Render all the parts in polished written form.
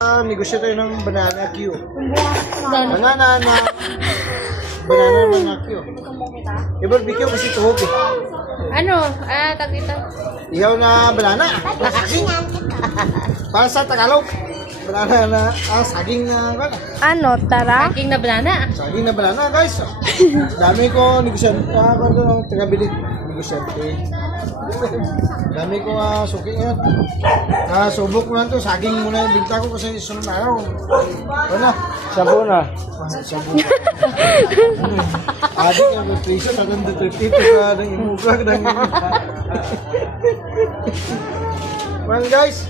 Negosyo tayo ng banana Q. Banana Q. I-barbecue kasi tuhog eh. Ano? Tag ito. Ihaw na banana. Saging. Para sa Tagalog. Banana na, saging na, Ano, tara? Saging na banana. saging na banana guys. Dami ko negosyante. Tagabili. Negosyante. Dami ko suki ngayon. Subok ko lang to. Saging muna yung binta ko kasi sunod na araw. Ano? Sabo na. Sabon. Adi ka nutrition at ang detective ka ng imugag ng well guys,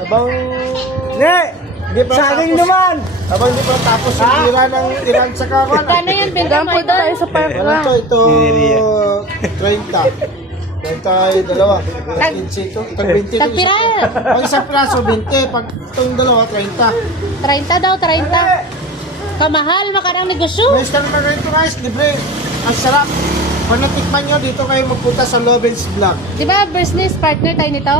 abang di pa Saging tapos, naman! abang di pa tapos yung tira ng Iran sa kawan. Kano yun? Benta mo Punta tayo sa park Ano lang. ito 30. 32. 15 ito. Itong 20 ito. Tagpira. Pag isang praso 20. Pag itong dalawa 30. 30 daw, 30. Kamahal, makarang negosyo. May start na ganito guys, libre. Ang sarap. Pag natikman nyo, dito kayo magpunta sa Loven's Vlog. Di ba, business partner tayo nito?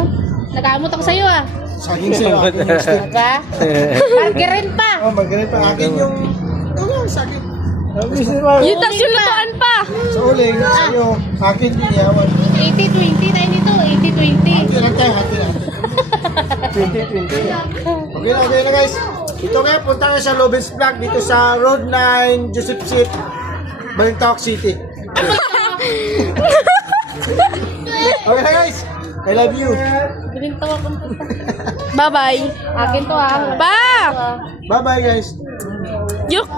Nag-aamot ako sa'yo ah. Saging sa'yo, akin yung stick. Diba? Marker rin pa. Oh, magaling pa. Akin yung... Ano, saging. Yung tas yung lutuan pa! Sa uling, sa'yo. Akin yung iyawan. 80-20 tayo nito, 80-20. Hati lang tayo, hati lang. 2020. Okay na guys. Ito kaya, punta kayo sa Loven's Vlog dito sa Road 9, Joseph Street, Balintawak City. Okay na guys. I love you. Bilintaw akong puta. Bye-bye! Akin to ah. Pa! Bye-bye guys. Yuk!